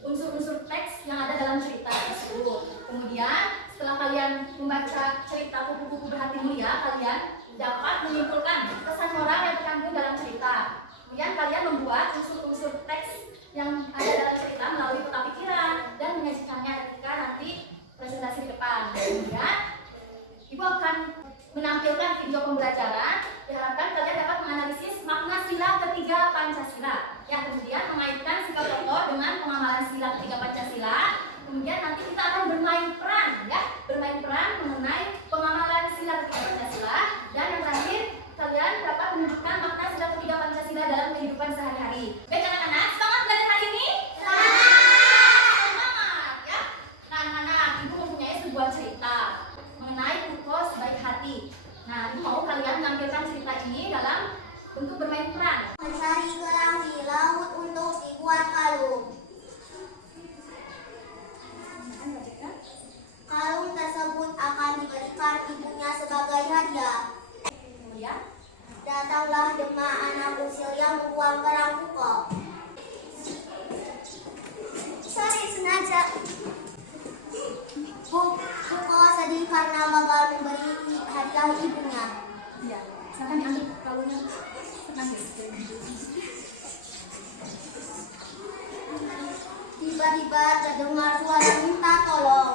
unsur-unsur teks yang ada dalam cerita tersebut. Kemudian setelah kalian membaca cerita Kupu-Kupu Berhati Mulia, kalian dapat menyimpulkan pesan moral yang terkandung dalam cerita. Kemudian kalian membuat unsur-unsur teks yang ada dalam cerita melalui peta pikiran dan menyajikannya ketika nanti presentasi di depan. Kemudian Ibu akan menampilkan video pembelajaran. Diharapkan kalian dapat menganalisis makna sila ketiga Pancasila. Yang kemudian mengaitkan sikap tokoh dengan pengamalan sila ketiga Pancasila. Kemudian nanti kita akan bermain peran, ya, bermain peran mengenai pengamalan sila ketiga Pancasila. Dan yang terakhir, kalian dapat menunjukkan makna sila ketiga Pancasila dalam kehidupan sehari-hari. Baik anak-anak, semangat belajar hari ini? Semangat, ya. Nah anak-anak, Ibu mempunyai sebuah cerita mengenai Kuko Sebaik Hati. Nah, Ibu mau kalian menampilkan cerita ini dalam bentuk bermain peran. Mencari kerang di laut untuk dibuat kalung. Kalung tersebut akan diberikan ibunya sebagai hadiah. Kemudian, Datanglah Demak, anak usil yang membuang kerang Kuko. Sorry, sengaja. Kuko sedih karena gagal memberi hadiah ibunya. iya, silakan diambil kalungnya. Tiba-tiba terdengar suara minta tolong.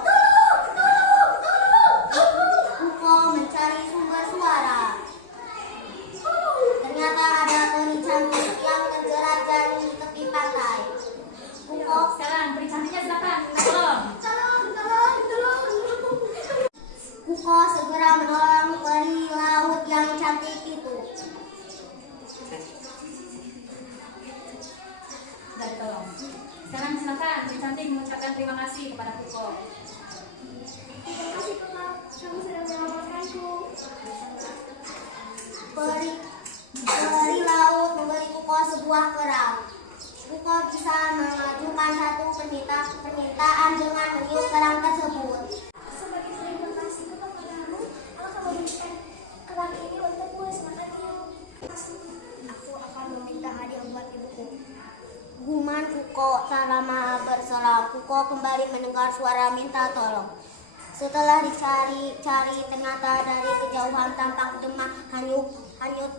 Kuko mencari sumber suara. Ternyata ada peri cantik yang terjerat di tepi pantai. Kuko Sekarang peri cantiknya silakan. Tolong. Kuko segera menolong peri laut yang cantik itu. Sudah ditolong. Sekarang silakan peri cantik mengucapkan terima kasih kepada Kuko. Terima kasih Kuko, kamu sudah menyelamatkanku. Peri laut memberi Kuko sebuah kerang. Kuko bisa mengajukan satu permintaan dengan meniup kerang tersebut. Sebagai terima kasih kepadamu, aku memberikan kerang ini untukmu, semangatnya. Aku akan meminta hadiah buat ibuku. Guman Kuko tak lama berselang, Kuko kembali mendengar suara minta tolong. Setelah dicari-cari, ternyata dari kejauhan tampak Demak hanyut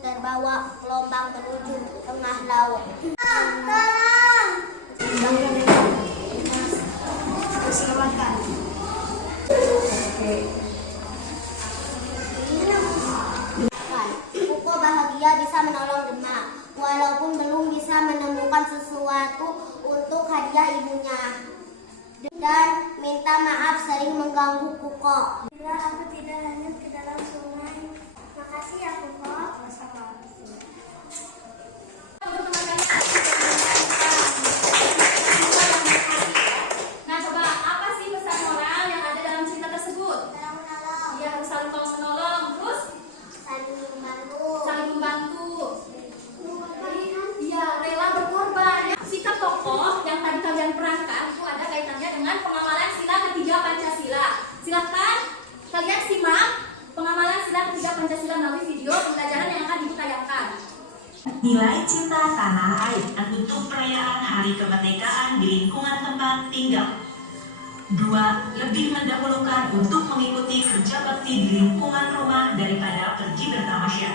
terbawa gelombang menuju tengah laut. Tolong! Selamatkan. Kuko bahagia bisa menolong Demak, walaupun belum bisa menemukan sesuatu untuk hadiah ibunya. Dan minta maaf sering mengganggu Kuko. Bila aku tidak hanyut ke dalam sungai. Makasih ya Kuko. Nah, coba apa sih pesan moral yang ada dalam cerita tersebut? Saling menolong. Dia harus saling tolong-menolong, terus Saling membantu. saling membantu. Iya, rela berkorban. Sikap tokoh yang tadi kalian perankan itu ada kaitannya dengan pengamalan sila ketiga Pancasila. Silakan kalian simak pengamalan sila ketiga Pancasila melalui video pembelajaran yang akan Ibu tayangkan. Nilai cinta tanah air untuk perayaan Hari Kemerdekaan di lingkungan tempat tinggal. 2. Lebih mendahulukan untuk mengikuti kerja bakti di lingkungan rumah daripada pergi bertamasya.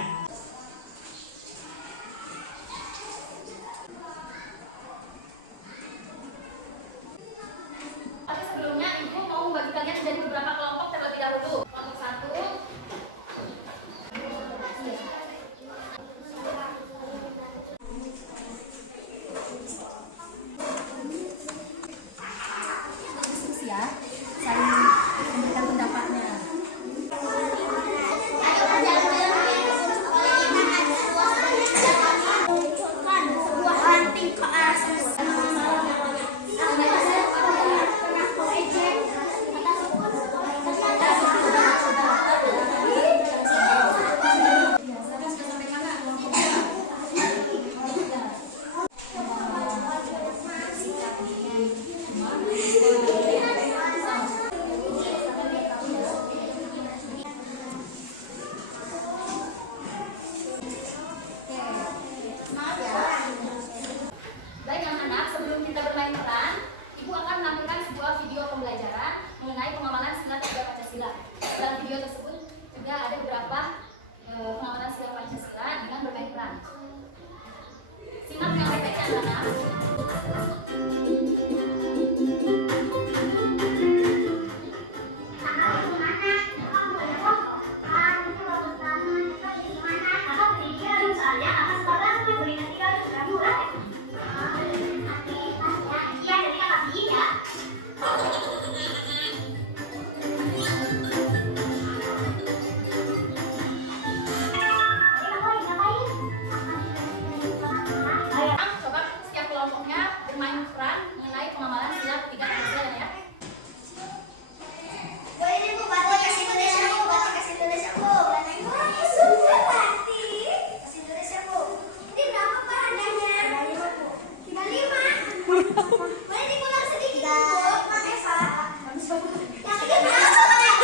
Tapi sebelumnya Ibu mau membagi kalian menjadi beberapa kelompok terlebih dahulu. Kelompok 1. Diskusi ya, saling memberikan pendapatnya. Munculkan sebuah ranting ke atas. Baik anak-anak, sebelum kita bermain peran, Ibu mengenai pengamalan sila 3 Pancasila. Dalam video tersebut juga ada beberapa pengamalan sila Pancasila dengan bermain peran. Simak yang baik-baik anak-anak. Coba setiap kelompoknya bermain peran mengenai pengamalan sila 3 Pancasila ya. Boleh nih Bu, batik kasih Indonesia Bu, batik kasih Indonesia Bu. Suka batik. Kasih Indonesia Bu. Ini berapa Pak harganya? 25 Bu. 35. Boleh dikulang sedikit Bu, Mas Eva. Yang ini berapa Pak?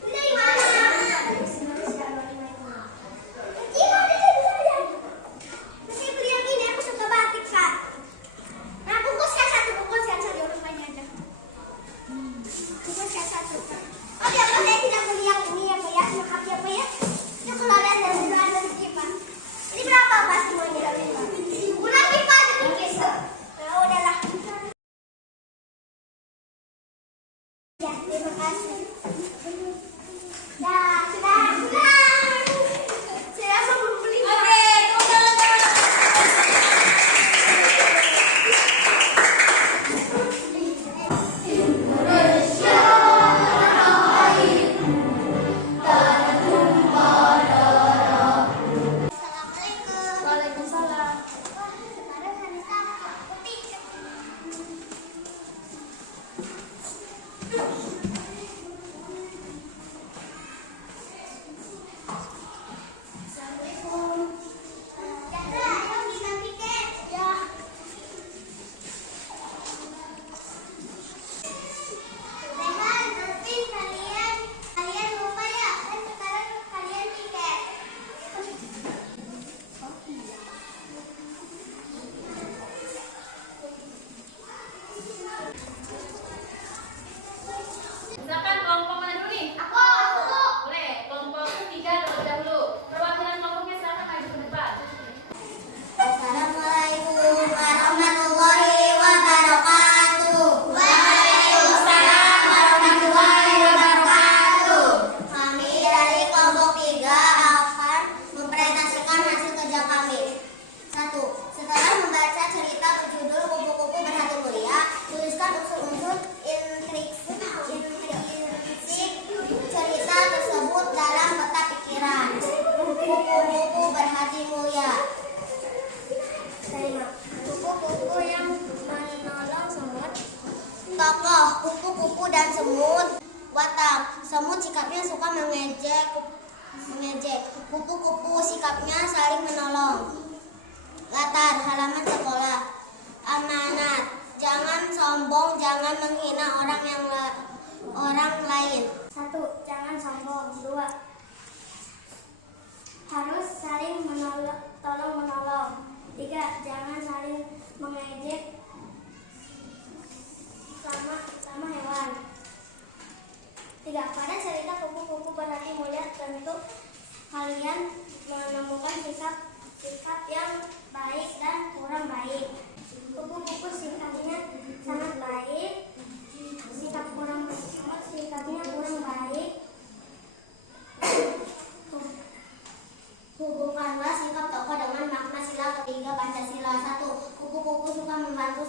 Ini dari mana? Gimana saya? Mesti beli yang ini, aku suka batik Kak. Nah, bungkuskan satu rupanya aja. Bungkuskan satu. Oh, dia saya tidak beli yang ini ya Pak ya, maaf ya Pak ya. Ini keluaran dari sudah ada rezeki Pak. Ini berapa Pak semuanya? Kurang Pak sedikit. Nah, udahlah. Ya, terima kasih. Ya, sudah. Saya mau beli. Oke, tepuk tangan teman-teman. Assalamualaikum. Waalaikumsalam. Wah, sekarang hari Sabtu. Putih. Assalamualaikum. Chandra, ayo belikan tiket. Ya. Teman, nanti kalian lupa ya. Dan sekarang kalian tiket. Silakan kelompok mana dulu nih? Aku. Boleh, kelompok 3 terlebih dahulu. Perwakilan kelompoknya silakan maju ke depan. Assalamualaikum warahmatullahi wabarakatuh. Waalaikumsalam warahmatullahi wabarakatuh. Kami dari kelompok 3 akan mempresentasikan hasil kerja kami. 1. Setelah membaca cerita berjudul Kupu-kupu Berhati Mulia, tuliskan unsur-unsur intrinsik cerita tersebut dalam peta pikiran. Kupu-kupu berhati mulia. Kupu-kupu yang menolong semut. Tokoh kupu-kupu dan semut. Watak semut sikapnya suka mengejek. Kupu-kupu sikapnya saling menolong. Latar halaman sekolah. Amanat jangan sombong, jangan menghina orang lain. 1. Jangan sombong. 2. Harus saling tolong menolong. 3. Jangan saling mengejek sama hewan. 3. Pada cerita Kupu-kupu Berhati Mulia tentu kalian menemukan sikap yang baik dan kurang baik. Kupu-kupu sikapnya sangat baik, sikapnya kurang baik. Hubungkanlah sikap tokoh dengan makna sila ketiga Pancasila. 1. Kupu-kupu suka membantu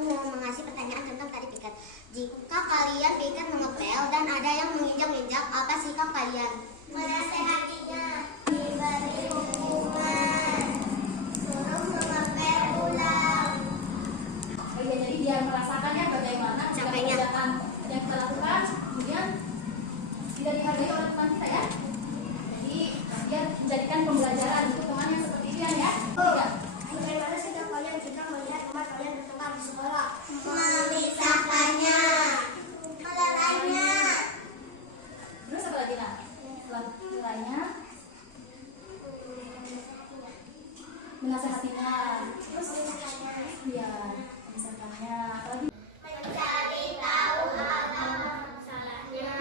aku mau mengasih pertanyaan tentang tari piket. Jika kalian piket mengepel dan ada yang menginjak-injak, apa sikap kalian? Menasehatinya, diberi hukuman, suruh mengepel ulang. Oh iya, jadi biar merasakan ya bagaimana Capeknya. kegiatan yang kita lakukan, kemudian tidak dihargai oleh teman kita ya. Jadi biar menjadikan pembelajaran untuk teman yang seperti ini ya. Tiga. Bagaimana sikap kalian jika melihat teman kalian bertengkar di sekolah? Memisahkannya, melarangnya. Terus apa lagi nak? Setelah nilainya, menasehatinya. Terus memisahkannya. Iya, misalkannya. Apalagi? Mencari tahu apa masalahnya.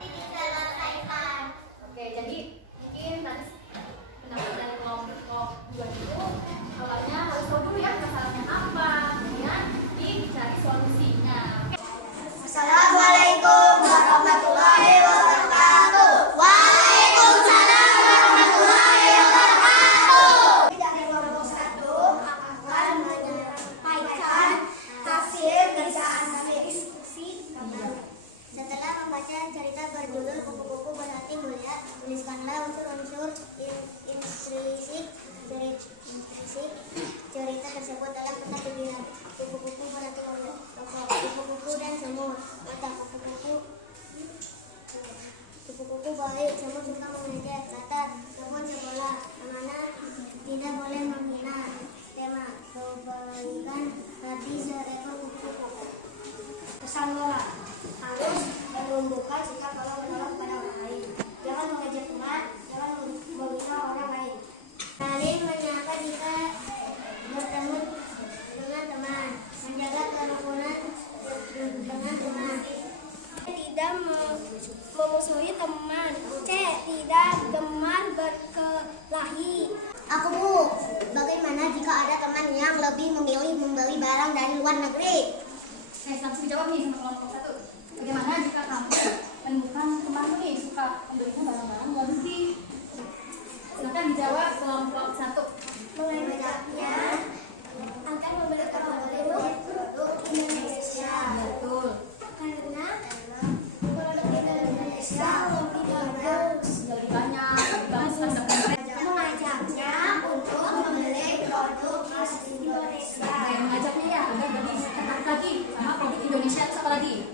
Diselesaikan. Oke, jadi mungkin tadi pendapat dari kelompok 2 itu awalnya harus tahu dulu ya masalahnya apa, kemudian dicari solusinya. Assalamualaikum warahmatullahi wabarakatuh. Waalaikumsalam warahmatullahi wabarakatuh. Dari kelompok 1 akan menyampaikan hasil kerjaan kami diskusi. Setelah membaca cerita berjudul Kupu-kupu Berhati Mulia, tuliskanlah unsur-unsur intrinsik cerita tersebut dalam peta pilihan. Kupu-kupu berhati mulia, tokoh kupu-kupu dan semut. Mata kupu-kupu baik, semut suka mengejek. Kata semut sekolah, amanah tidak boleh menghina. Tema kebaikan hati seekor kupu-kupu. Pesan moral, harus membuka sikap kalau menolong pada orang lain. Jangan mengejek teman, jangan menghina orang lain. Saling menyapa jika bertemu dengan teman, menjaga kerukunan dengan teman. Tidak memusuhi teman. C. Tidak gemar berkelahi. Aku Bu, bagaimana jika ada teman yang lebih memilih membeli barang dari luar negeri? Langsung jawab nih sama kelompok 1. Bagaimana jika kamu menemukan temanmu nih suka membelinya barang-barang luar negeri? Silakan dijawab kelompok 1. Mengajaknya akan membeli produk Indonesia. Betul. Karena produk Indonesia lebih bagus. Lebih banyak, lebih bagus standar. Mengajaknya untuk membeli produk khas Indonesia. Nah, yang mengajaknya ya agar lebih tertarik lagi sama produk Indonesia. Terus apa lagi?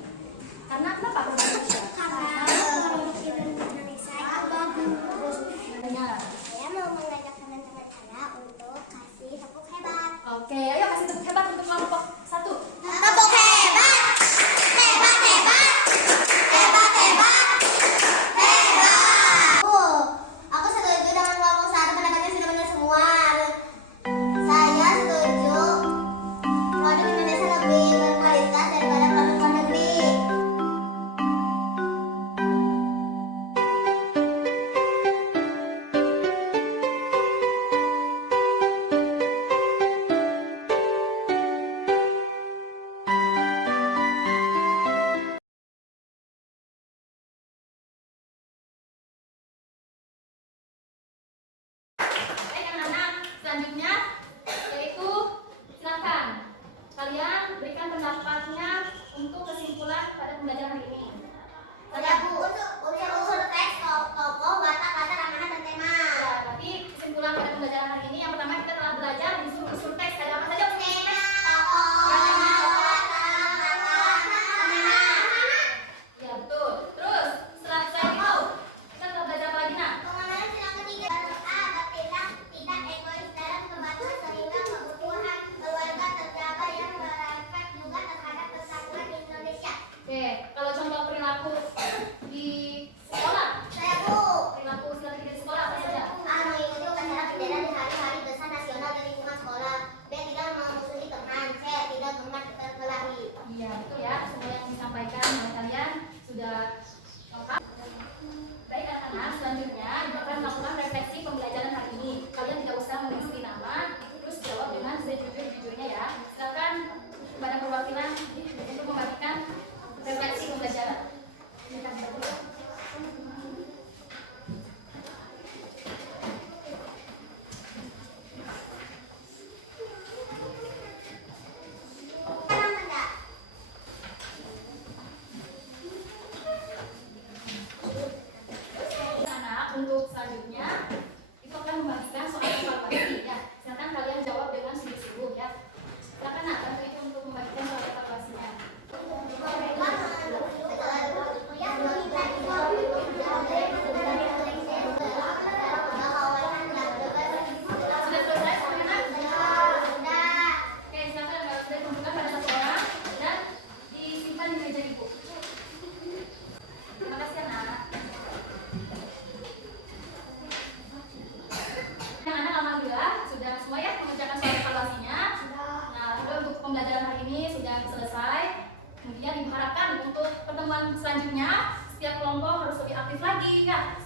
Sehingga